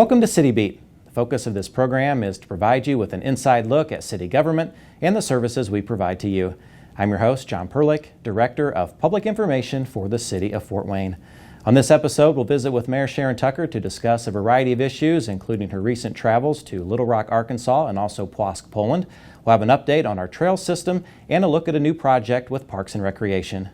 Welcome to City Beat. The focus of this program is to provide you with an inside look at city government and the services we provide to you. I'm your host, John Perlich, Director of Public Information for the City of Fort Wayne. On this episode, we'll visit with Mayor Sharon Tucker to discuss a variety of issues, including her recent travels to Little Rock, Arkansas, and also Płock, Poland. We'll have an update on our trail system and a look at a new project with Parks and Recreation.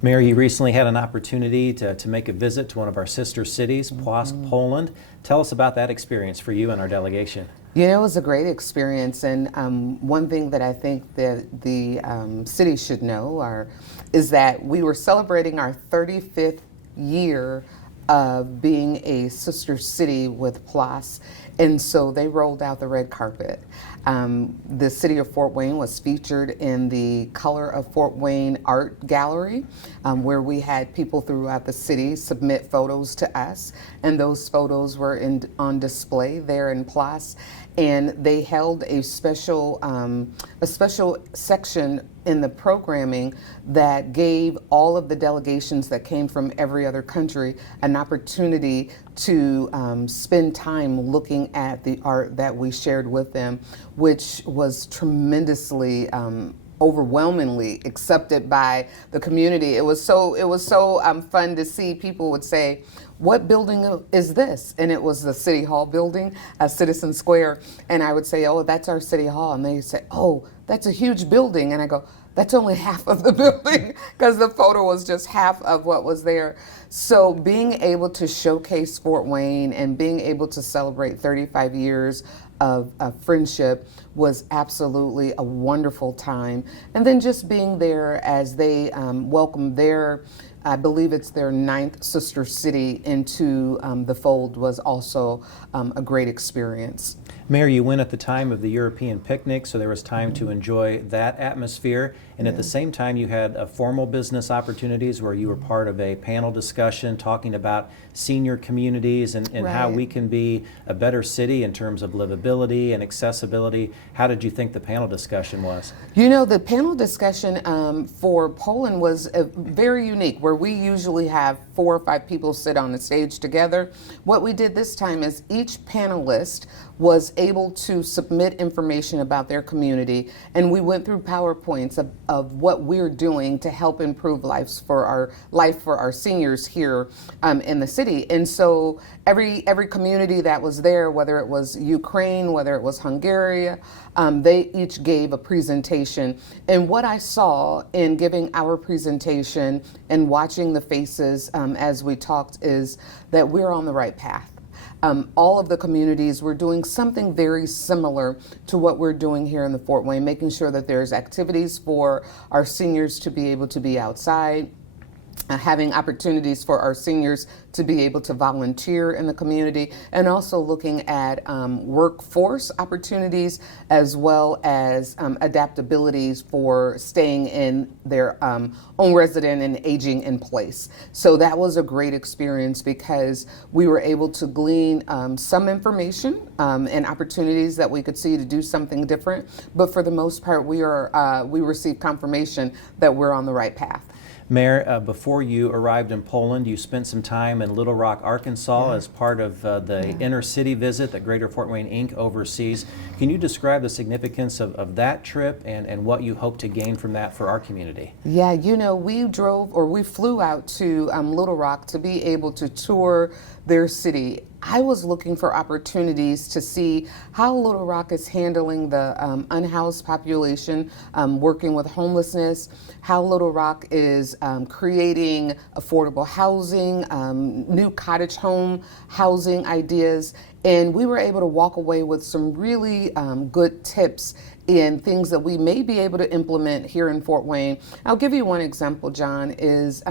Mayor, you recently had an opportunity to make a visit to one of our sister cities, Płock, Poland. Tell us about that experience for you and our delegation. You know, it was a great experience, and one thing that I think that the city should know is that we were celebrating our 35th year of being a sister city with Płock, and so they rolled out the red carpet. The city of Fort Wayne was featured in the Color of Fort Wayne art gallery, where we had people throughout the city submit photos to us, and those photos were on display there in Płock. And they held a special section in the programming that gave all of the delegations that came from every other country an opportunity to spend time looking at the art that we shared with them, which was tremendously overwhelmingly accepted by the community. It was so fun to see. People would say, "What building is this?" And it was the City Hall building, Citizen Square. And I would say, "Oh, that's our City Hall." And they say, "Oh, that's a huge building." And I go, "That's only half of the building," because the photo was just half of what was there. So being able to showcase Fort Wayne and being able to celebrate 35 years of friendship was absolutely a wonderful time. And then just being there as they welcomed their, I believe it's their 9th sister city into the fold, was also a great experience. Mayor, you went at the time of the European picnic, so there was time to enjoy that atmosphere. And at the same time, you had formal business opportunities where you were part of a panel discussion talking about senior communities and how we can be a better city in terms of livability and accessibility. How did you think the panel discussion was? You know, the panel discussion for Poland was very unique, where we usually have 4 or 5 people sit on the stage together. What we did this time is each panelist was able to submit information about their community, and we went through PowerPoints of what we're doing to help improve life for our seniors here in the city. And so every community that was there, whether it was Ukraine, whether it was Hungary, they each gave a presentation. And what I saw in giving our presentation and watching the faces as we talked is that we're on the right path. All of the communities were doing something very similar to what we're doing here in the Fort Wayne, making sure that there's activities for our seniors to be able to be outside, having opportunities for our seniors to be able to volunteer in the community, and also looking at workforce opportunities as well as adaptabilities for staying in their own resident and aging in place. So that was a great experience because we were able to glean some information and opportunities that we could see to do something different. But for the most part, we received confirmation that we're on the right path. Mayor, before you arrived in Poland, you spent some time in Little Rock, Arkansas as part of the inner city visit that Greater Fort Wayne Inc. oversees. Can you describe the significance of that trip and what you hope to gain from that for our community? Yeah, you know, we flew out to Little Rock to be able to tour their city. I was looking for opportunities to see how Little Rock is handling the unhoused population, working with homelessness, how Little Rock is creating affordable housing, new cottage home housing ideas. And we were able to walk away with some really good tips in things that we may be able to implement here in Fort Wayne. I'll give you one example, John, is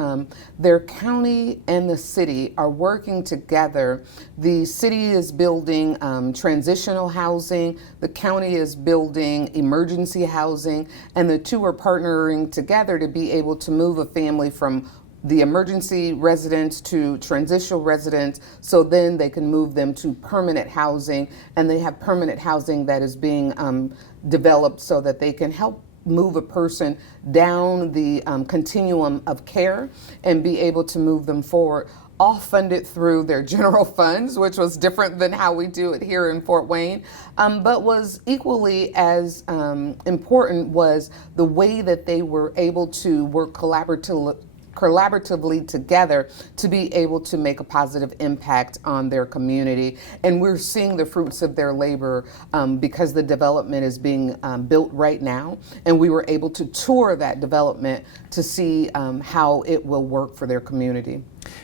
their county and the city are working together. The city is building transitional housing, the county is building emergency housing, and the two are partnering together to be able to move a family from the emergency residents to transitional residents, so then they can move them to permanent housing, and they have permanent housing that is being developed so that they can help move a person down the continuum of care and be able to move them forward, all funded through their general funds, which was different than how we do it here in Fort Wayne. But was equally as important was the way that they were able to work collaboratively together to be able to make a positive impact on their community. And we're seeing the fruits of their labor because the development is being built right now. And we were able to tour that development to see how it will work for their community.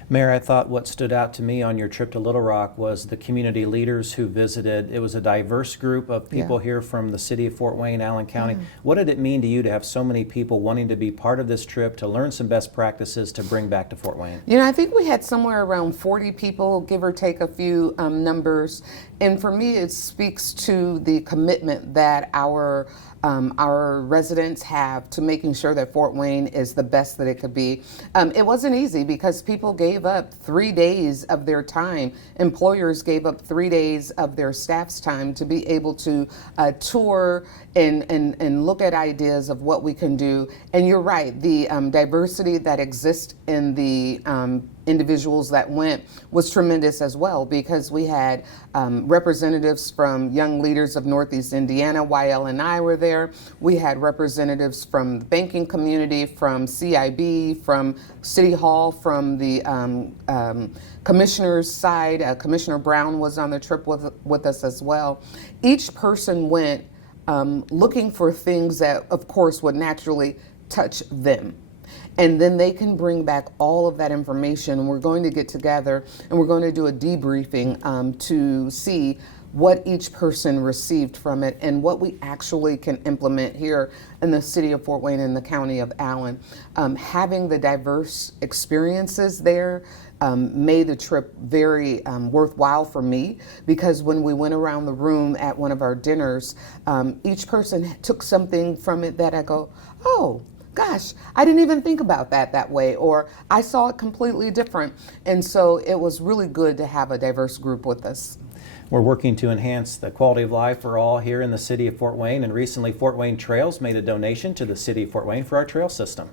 Mayor, I thought what stood out to me on your trip to Little Rock was the community leaders who visited. It was a diverse group of people here from the city of Fort Wayne, Allen County. What did it mean to you to have so many people wanting to be part of this trip, to learn some best practices to bring back to Fort Wayne? You know, I think we had somewhere around 40 people, give or take a few numbers. And for me, it speaks to the commitment that our residents have to making sure that Fort Wayne is the best that it could be. It wasn't easy because people gave up 3 days of their time. Employers gave up 3 days of their staff's time to be able to tour and look at ideas of what we can do. And you're right, the diversity that exists in the individuals that went was tremendous as well, because we had representatives from Young Leaders of Northeast Indiana, YL and I were there. We had representatives from the banking community, from CIB, from City Hall, from the commissioner's side. Commissioner Brown was on the trip with us as well. Each person went looking for things that, of course, would naturally touch them. And then they can bring back all of that information. And we're going to get together and we're going to do a debriefing to see what each person received from it and what we actually can implement here in the city of Fort Wayne and the county of Allen. Having the diverse experiences there made the trip very worthwhile for me, because when we went around the room at one of our dinners, each person took something from it that I go, oh, gosh, I didn't even think about that way, or I saw it completely different. And so it was really good to have a diverse group with us. We're working to enhance the quality of life for all here in the city of Fort Wayne, and recently Fort Wayne Trails made a donation to the city of Fort Wayne for our trail system.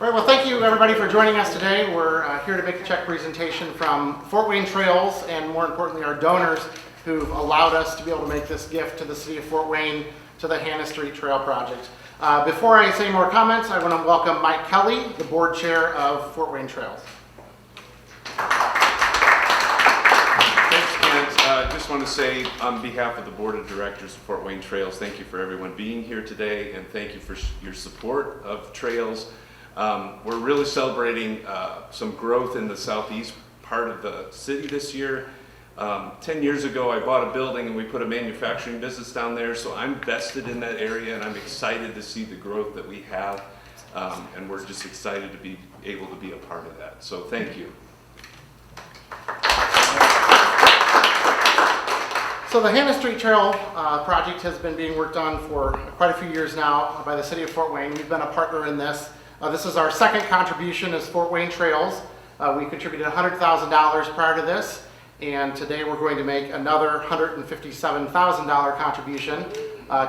All right, well, thank you everybody for joining us today. We're here to make a check presentation from Fort Wayne Trails, and more importantly, our donors who've allowed us to be able to make this gift to the city of Fort Wayne to the Hannah Street Trail Project. Before I say more comments, I want to welcome Mike Kelly, the board chair of Fort Wayne Trails. Thanks, Kent. I just want to say on behalf of the board of directors of Fort Wayne Trails, thank you for everyone being here today, and thank you for your support of Trails. We're really celebrating some growth in the southeast part of the city this year. 10 years ago, I bought a building and we put a manufacturing business down there, so I'm vested in that area and I'm excited to see the growth that we have, and we're just excited to be able to be a part of that. So thank you. So the Hannah Street Trail project has been being worked on for quite a few years now by the city of Fort Wayne. We've been a partner in this. This is our second contribution as Fort Wayne Trails. We contributed $100,000 prior to this. And today we're going to make another $157,000 contribution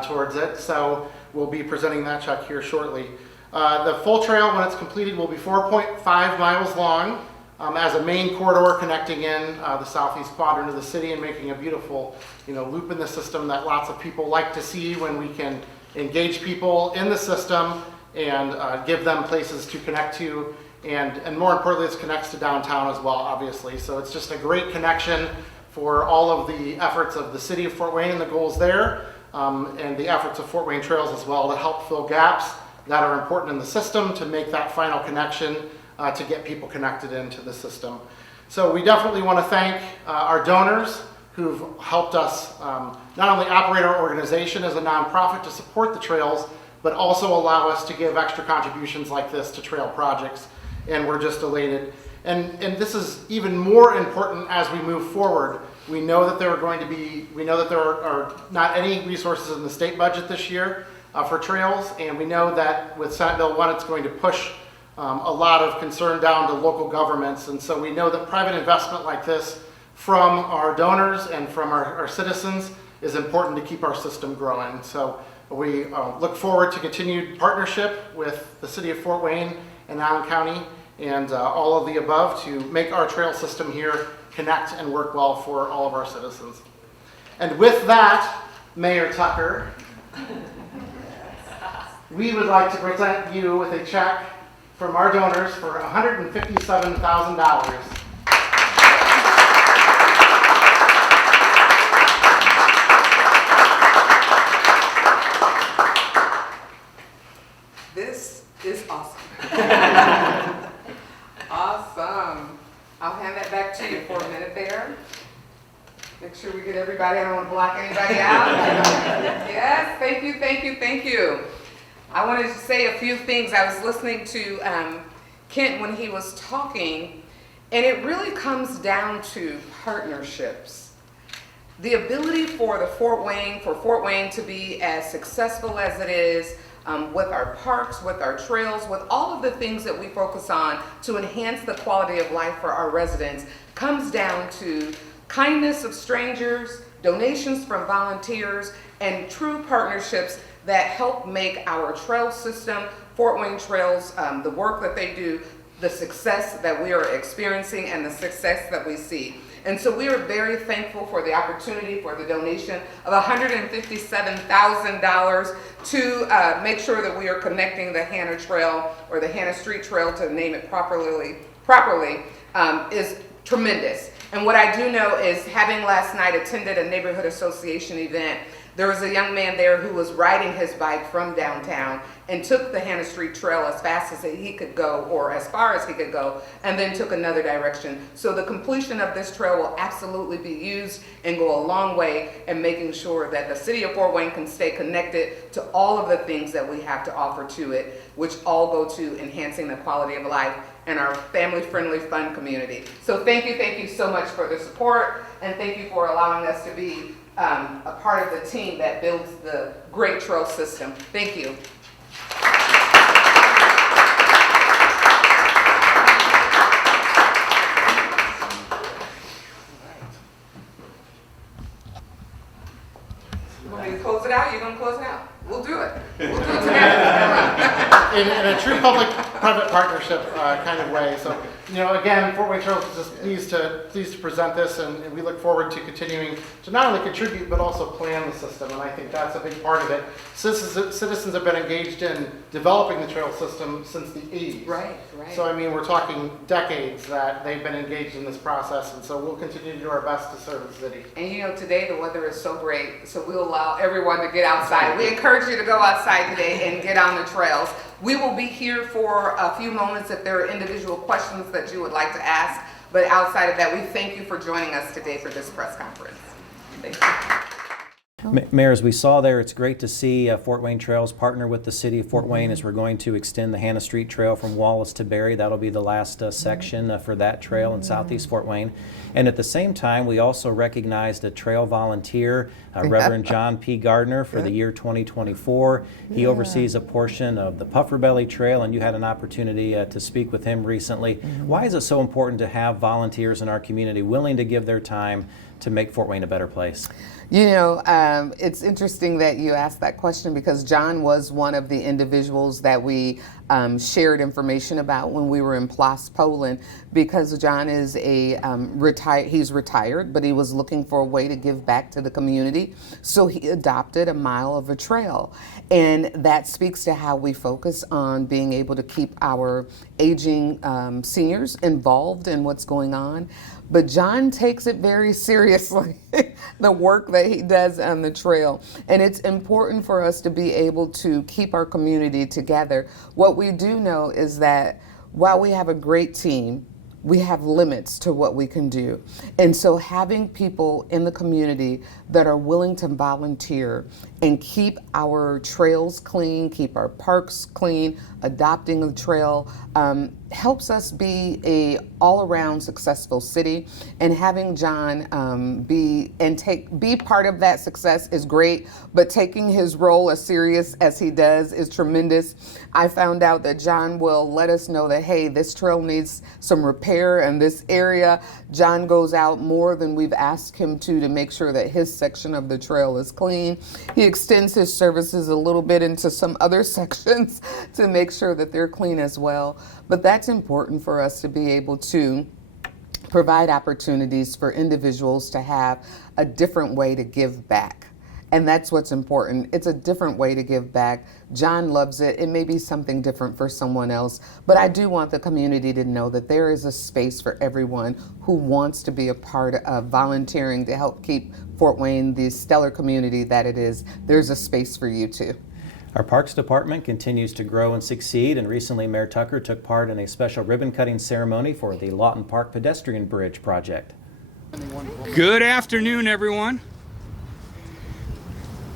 towards it. So we'll be presenting that check here shortly. The full trail, when it's completed, will be 4.5 miles long as a main corridor connecting in the southeast quadrant of the city and making a beautiful, loop in the system that lots of people like to see when we can engage people in the system and give them places to connect to. And more importantly, this connects to downtown as well, obviously. So it's just a great connection for all of the efforts of the city of Fort Wayne and the goals there, and the efforts of Fort Wayne Trails as well to help fill gaps that are important in the system to make that final connection to get people connected into the system. So we definitely want to thank our donors who've helped us not only operate our organization as a nonprofit to support the trails, but also allow us to give extra contributions like this to trail projects. And we're just elated. And this is even more important as we move forward. We know that there are not any resources in the state budget this year for trails, and we know that with Senate Bill 1, it's going to push a lot of concern down to local governments. And so we know that private investment like this from our donors and from our citizens is important to keep our system growing. So We look forward to continued partnership with the City of Fort Wayne and Allen County and all of the above to make our trail system here connect and work well for all of our citizens. And with that, Mayor Tucker, we would like to present you with a check from our donors for $157,000. This is awesome. Awesome. I'll hand that back to you for a minute there. Make sure we get everybody. I don't want to block anybody out. Yes, thank you, thank you, thank you. I wanted to say a few things. I was listening to Kent when he was talking, and it really comes down to partnerships. The ability for Fort Wayne to be as successful as it is, with our parks, with our trails, with all of the things that we focus on to enhance the quality of life for our residents, comes down to kindness of strangers, donations from volunteers, and true partnerships that help make our trail system, Fort Wayne Trails, the work that they do, the success that we are experiencing and the success that we see. And so we are very thankful for the opportunity for the donation of $157,000 to make sure that we are connecting the Hannah Trail, or the Hannah Street Trail to name it properly, is tremendous. And what I do know is, having last night attended a neighborhood association event, there was a young man there who was riding his bike from downtown and took the Hannah Street Trail as fast as he could go, or as far as he could go, and then took another direction. So the completion of this trail will absolutely be used and go a long way in making sure that the City of Fort Wayne can stay connected to all of the things that we have to offer to it, which all go to enhancing the quality of life and our family-friendly, fun community. So thank you so much for the support, and thank you for allowing us to be a part of the team that builds the great trail system. Thank you. You want me to close it out? You're gonna close it out? We'll do it. We'll do it together. In a true public-private partnership kind of way. So, again, Fort Wayne Trails is just pleased to present this, and we look forward to continuing to not only contribute but also plan the system. And I think that's a big part of it. Citizens have been engaged in developing the trail system since the 80s. Right. So we're talking decades that they've been engaged in this process, and so we'll continue to do our best to serve the city. And today the weather is so great, so we'll allow everyone to get outside. We encourage you to go outside today and get on the trails. We will be here for a few moments if there are individual questions that you would like to ask, but outside of that, we thank you for joining us today for this press conference. Thank you. Mayor, as we saw there, it's great to see Fort Wayne Trails partner with the City of Fort Wayne as we're going to extend the Hannah Street Trail from Wallace to Berry. That'll be the last section for that trail in Southeast Fort Wayne. And at the same time, we also recognized a trail volunteer, Reverend John P. Gardner, for the year 2024. He oversees a portion of the Puffer Belly Trail, and you had an opportunity to speak with him recently. Why is it so important to have volunteers in our community willing to give their time to make Fort Wayne a better place? It's interesting that you asked that question, because John was one of the individuals that we shared information about when we were in Ploss, Poland, because John is he's retired, but he was looking for a way to give back to the community. So he adopted a mile of a trail. And that speaks to how we focus on being able to keep our aging seniors involved in what's going on. But John takes it very seriously, the work that he does on the trail. And it's important for us to be able to keep our community together. What we do know is that while we have a great team, we have limits to what we can do. And so having people in the community that are willing to volunteer and keep our trails clean, keep our parks clean, adopting a trail, helps us be a all-around successful city, and having John be part of that success is great, but taking his role as serious as he does is tremendous. I found out that John will let us know that, hey, this trail needs some repair in this area. John goes out more than we've asked him to make sure that his section of the trail is clean. He extends his services a little bit into some other sections to make sure that they're clean as well. But that's important for us to be able to provide opportunities for individuals to have a different way to give back. And that's what's important. It's a different way to give back. John loves it. It may be something different for someone else, but I do want the community to know that there is a space for everyone who wants to be a part of volunteering to help keep Fort Wayne the stellar community that it is. There's a space for you too. Our Parks Department continues to grow and succeed, and recently Mayor Tucker took part in a special ribbon-cutting ceremony for the Lawton Park Pedestrian Bridge project. Good afternoon, everyone.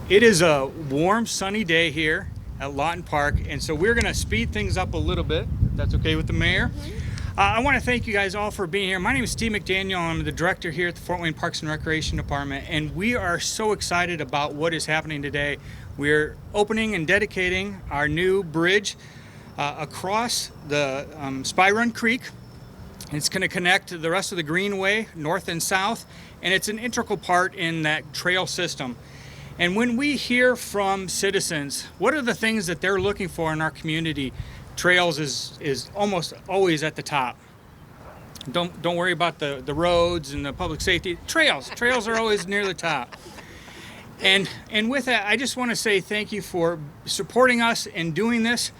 It is a warm, sunny day here at Lawton Park, and so we're going to speed things up a little bit, if that's okay with the mayor. I want to thank you guys all for being here. My name is Steve McDaniel. I'm the director here at the Fort Wayne Parks and Recreation Department, and we are so excited about what is happening today. We're opening and dedicating our new bridge across the Spy Run Creek. It's going to connect the rest of the Greenway, north and south, and it's an integral part in that trail system. And when we hear from citizens, what are the things that they're looking for in our community? Trails is almost always at the top. Don't worry about the roads and the public safety. Trails are always near the top. And with that, I just want to say thank you for supporting us in doing this.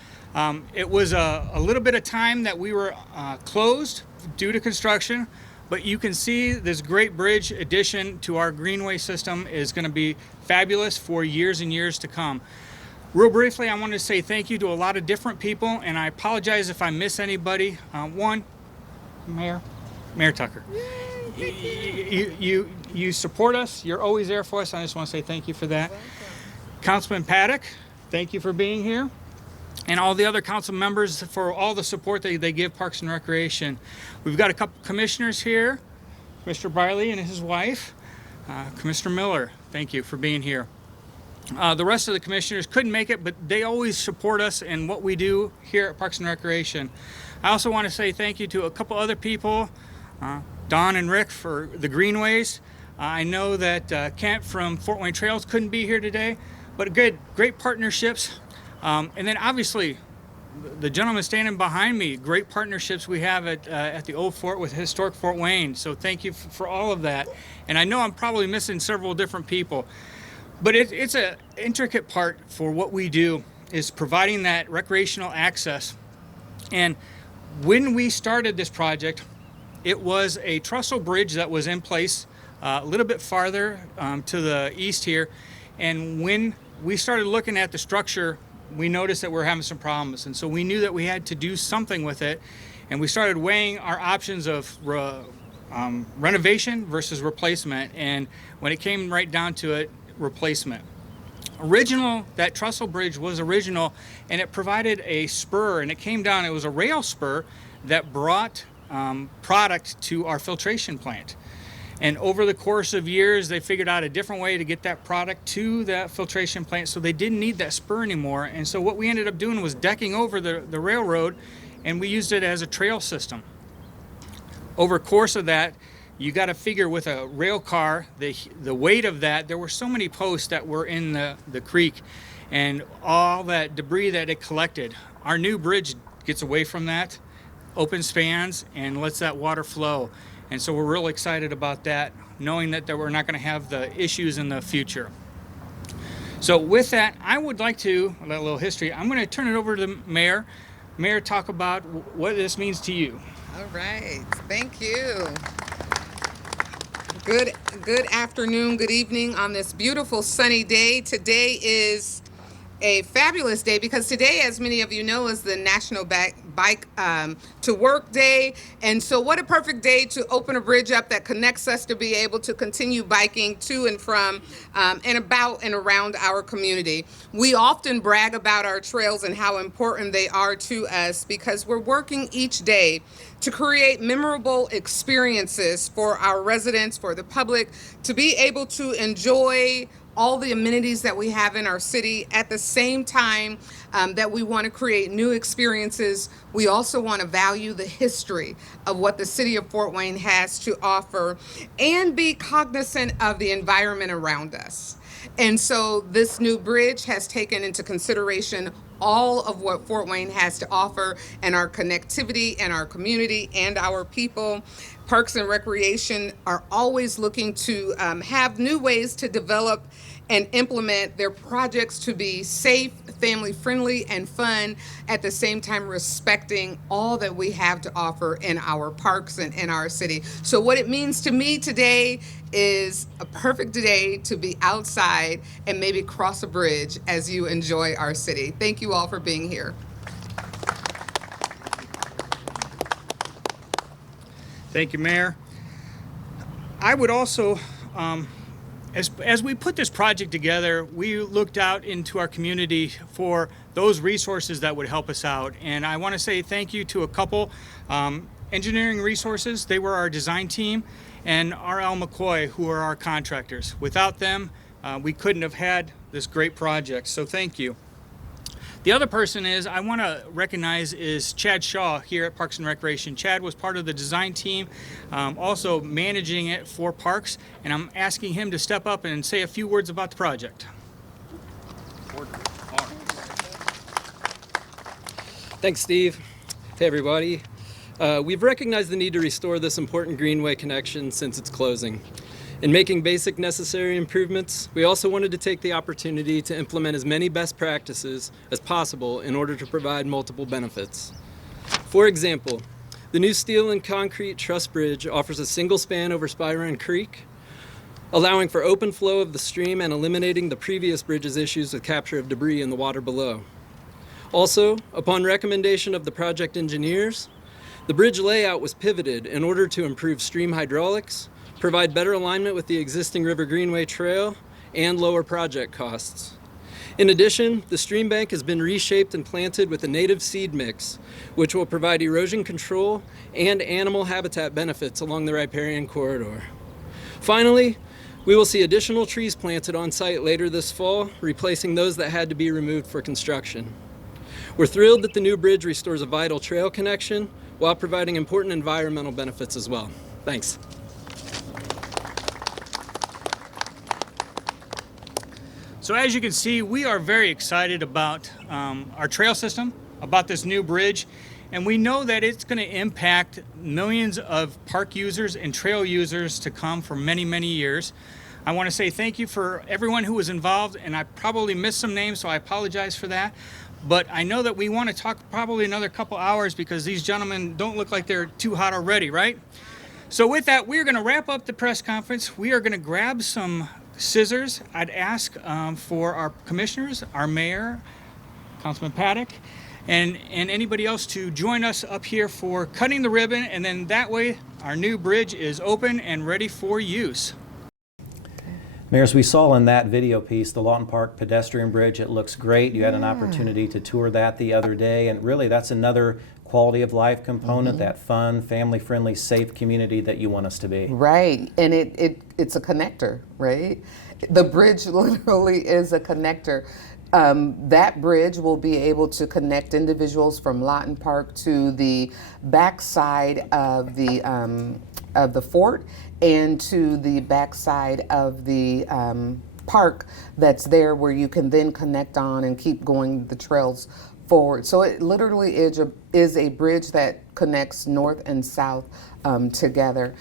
It was a little bit of time that we were closed due to construction, but you can see this great bridge addition to our Greenway system is going to be fabulous for years and years to come. Real briefly, I want to say thank you to a lot of different people, and I apologize if I miss anybody. One, Mayor Tucker. You support us. You're always there for us. I just want to say thank you for that. Councilman Paddock, thank you for being here. And all the other council members for all the support that they give Parks and Recreation. We've got a couple commissioners here, Commissioner Biley and his wife. Commissioner Miller, thank you for being here. The rest of the commissioners couldn't make it, but they always support us in what we do here at Parks and Recreation. I also want to say thank you to a couple other people, Don and Rick for the Greenways. I know that Kent from Fort Wayne Trails couldn't be here today, but great partnerships. And then obviously the gentleman standing behind me, great partnerships we have at the Old Fort with Historic Fort Wayne. So thank you for all of that. And I know I'm probably missing several different people, but it's an intricate part for what we do is providing that recreational access. And when we started this project, it was a trestle bridge that was in place a little bit farther to the east here. And when we started looking at the structure, we noticed that we're having some problems. And so we knew that we had to do something with it. And we started weighing our options of renovation versus replacement. And when it came right down to it, replacement. That trestle bridge was original, and it provided a spur, and it came down, it was a rail spur that brought product to our filtration plant. And over the course of years, they figured out a different way to get that product to that filtration plant, so they didn't need that spur anymore. And so what we ended up doing was decking over the railroad, and we used it as a trail system. Over the course of that, you got to figure with a rail car, the weight of that, there were so many posts that were in the creek and all that debris that it collected. Our new bridge gets away from that, open spans, and lets that water flow. And so we're real excited about that, knowing that we're not going to have the issues in the future. So with that, I would like to, a little history, I'm going to turn it over to the mayor. Mayor, talk about what this means to you. All right, thank you. Good afternoon, good evening on this beautiful sunny day. Today is a fabulous day because today, as many of you know, is the National Bike to Work Day. And so what a perfect day to open a bridge up that connects us to be able to continue biking to and from and about and around our community. We often brag about our trails and how important they are to us because we're working each day to create memorable experiences for our residents, for the public, to be able to enjoy all the amenities that we have in our city at the same time that we want to create new experiences. We also want to value the history of what the city of Fort Wayne has to offer and be cognizant of the environment around us. And so this new bridge has taken into consideration all of what Fort Wayne has to offer and our connectivity and our community and our people. Parks and Recreation are always looking to have new ways to develop and implement their projects to be safe, family friendly, and fun, at the same time respecting all that we have to offer in our parks and in our city. So what it means to me today is a perfect day to be outside and maybe cross a bridge as you enjoy our city. Thank you all for being here. Thank you, Mayor. I would also, as we put this project together, we looked out into our community for those resources that would help us out. And I want to say thank you to a couple engineering resources. They were our design team, and R.L. McCoy, who are our contractors. Without them, we couldn't have had this great project. So thank you. The other person I want to recognize is Chad Shaw here at Parks and Recreation. Chad was part of the design team, also managing it for Parks, and I'm asking him to step up and say a few words about the project. Thanks, Steve. Hey, everybody. We've recognized the need to restore this important greenway connection since its closing. In making basic necessary improvements, we also wanted to take the opportunity to implement as many best practices as possible in order to provide multiple benefits. For example, the new steel and concrete truss bridge offers a single span over Spy Run Creek, allowing for open flow of the stream and eliminating the previous bridge's issues with capture of debris in the water below. Also, upon recommendation of the project engineers, the bridge layout was pivoted in order to improve stream hydraulics, provide better alignment with the existing River Greenway Trail, and lower project costs. In addition, the stream bank has been reshaped and planted with a native seed mix, which will provide erosion control and animal habitat benefits along the riparian corridor. Finally, we will see additional trees planted on site later this fall, replacing those that had to be removed for construction. We're thrilled that the new bridge restores a vital trail connection while providing important environmental benefits as well. Thanks. So as you can see, we are very excited about our trail system, about this new bridge, and we know that it's going to impact millions of park users and trail users to come for many, many years. I want to say thank you for everyone who was involved, and I probably missed some names, so I apologize for that. But I know that we want to talk probably another couple hours because these gentlemen don't look like they're too hot already, right? So with that, we're going to wrap up the press conference. We are going to grab some scissors. I'd ask for our commissioners, our mayor, Councilman Paddock, and anybody else to join us up here for cutting the ribbon, and then that way our new bridge is open and ready for use. Mayor, as we saw in that video piece, the Lawton Park pedestrian bridge, it looks great. You had an opportunity to tour that the other day, and really that's another quality of life component, that fun, family-friendly, safe community that you want us to be. Right, and it's a connector, right? The bridge literally is a connector. That bridge will be able to connect individuals from Lawton Park to the backside of the fort and to the backside of the park that's there, where you can then connect on and keep going the trails forward. So it literally is a bridge that connects north and south together.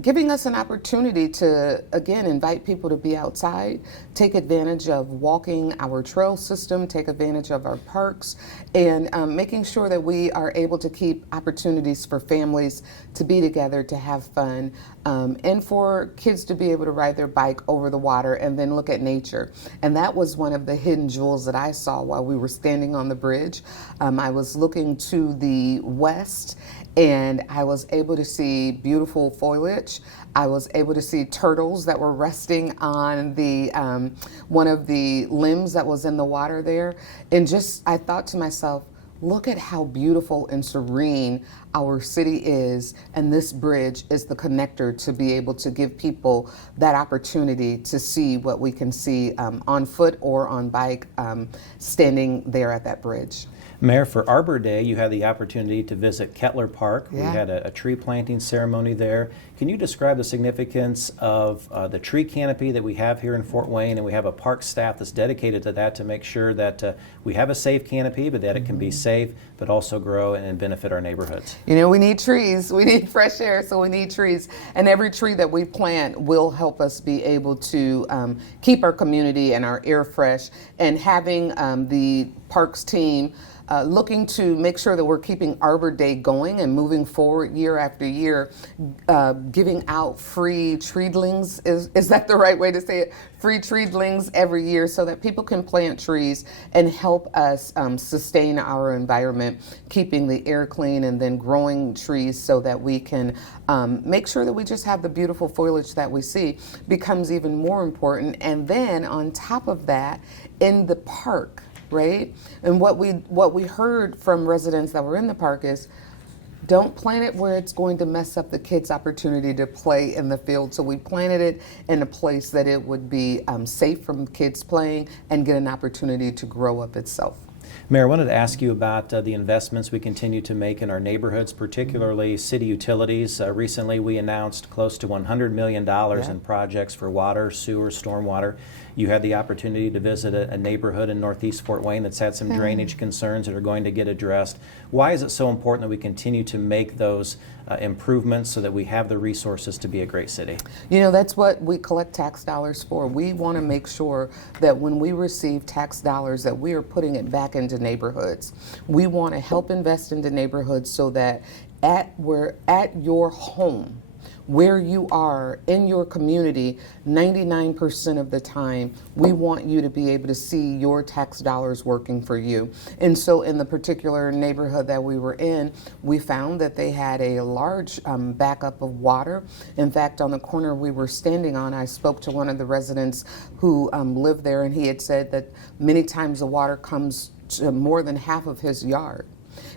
giving us an opportunity to, again, invite people to be outside, take advantage of walking our trail system, take advantage of our parks, and making sure that we are able to keep opportunities for families to be together, to have fun, and for kids to be able to ride their bike over the water and then look at nature. And that was one of the hidden jewels that I saw while we were standing on the bridge. I was looking to the west, and I was able to see beautiful foliage. I was able to see turtles that were resting on the one of the limbs that was in the water there. And just, I thought to myself, look at how beautiful and serene our city is, and this bridge is the connector to be able to give people that opportunity to see what we can see on foot or on bike standing there at that bridge. Mayor, for Arbor Day, you had the opportunity to visit Kettler Park. We Yeah. had a tree planting ceremony there. Can you describe the significance of the tree canopy that we have here in Fort Wayne? And we have a park staff that's dedicated to that to make sure that we have a safe canopy, but that it can be safe, but also grow and benefit our neighborhoods. You know, we need trees, we need fresh air, so we need trees. And every tree that we plant will help us be able to keep our community and our air fresh. And having the parks team looking to make sure that we're keeping Arbor Day going and moving forward year after year, giving out free treedlings, is that the right way to say it? Free treedlings every year so that people can plant trees and help us sustain our environment, keeping the air clean and then growing trees so that we can make sure that we just have the beautiful foliage that we see becomes even more important. And then on top of that, in the park, right? And what we heard from residents that were in the park is, don't plant it where it's going to mess up the kids' opportunity to play in the field. So we planted it in a place that it would be safe from kids playing and get an opportunity to grow up itself. Mayor, I wanted to ask you about the investments we continue to make in our neighborhoods, particularly city utilities. Recently, we announced close to $100 million in projects for water, sewer, stormwater. You had the opportunity to visit a neighborhood in Northeast Fort Wayne that's had some drainage concerns that are going to get addressed. Why is it so important that we continue to make those improvements so that we have the resources to be a great city? You know, that's what we collect tax dollars for. We want to make sure that when we receive tax dollars that we are putting it back into neighborhoods. We want to help invest into neighborhoods so that at your home, where you are in your community, 99% of the time, we want you to be able to see your tax dollars working for you. And so in the particular neighborhood that we were in, we found that they had a large backup of water. In fact, on the corner we were standing on, I spoke to one of the residents who lived there, and he had said that many times the water comes to more than half of his yard.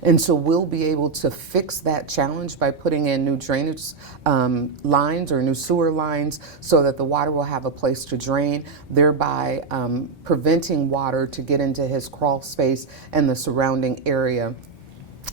And so we'll be able to fix that challenge by putting in new drainage lines or new sewer lines so that the water will have a place to drain, thereby preventing water to get into his crawl space and the surrounding area.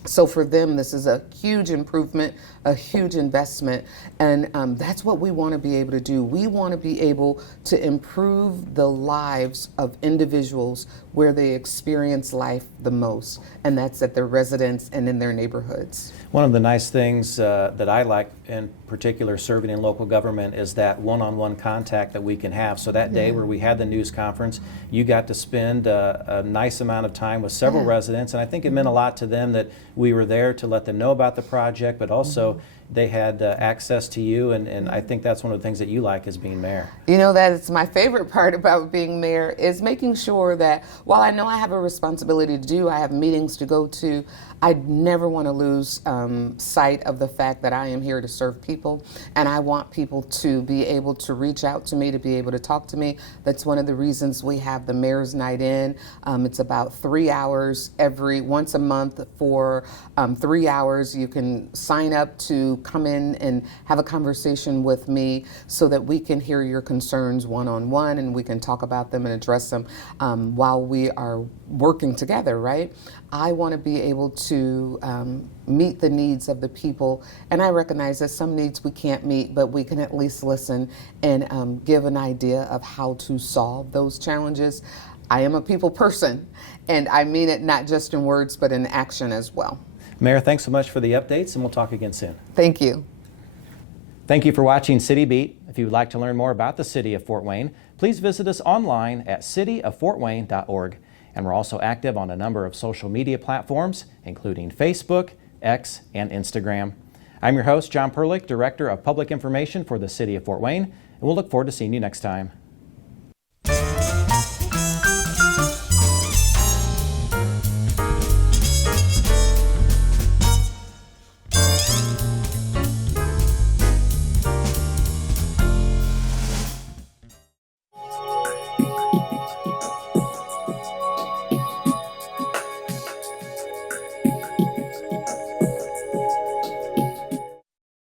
So for them, this is a huge improvement, a huge investment, and that's what we want to be able to do. We want to be able to improve the lives of individuals where they experience life the most, and that's at their residence and in their neighborhoods. One of the nice things that I like, in particular serving in local government, is that one-on-one contact that we can have. So that day where we had the news conference, you got to spend a nice amount of time with several residents, and I think it meant a lot to them that we were there to let them know about the project, but also they had access to you, and I think that's one of the things that you like as being mayor. You know, that is my favorite part about being mayor, is making sure that while I know I have a responsibility to do, I have meetings to go to, I never want to lose sight of the fact that I am here to serve people, and I want people to be able to reach out to me, to be able to talk to me. That's one of the reasons we have the Mayor's Night In. It's about 3 hours once a month for 3 hours. You can sign up to come in and have a conversation with me so that we can hear your concerns one-on-one and we can talk about them and address them while we are working together, right? I want to be able to meet the needs of the people, and I recognize that some needs we can't meet, but we can at least listen and give an idea of how to solve those challenges. I am a people person, and I mean it not just in words, but in action as well. Mayor, thanks so much for the updates, and we'll talk again soon. Thank you. Thank you for watching City Beat. If you would like to learn more about the City of Fort Wayne, please visit us online at cityoffortwayne.org. And we're also active on a number of social media platforms, including Facebook, X, and Instagram. I'm your host, John Perlich, Director of Public Information for the City of Fort Wayne, and we'll look forward to seeing you next time.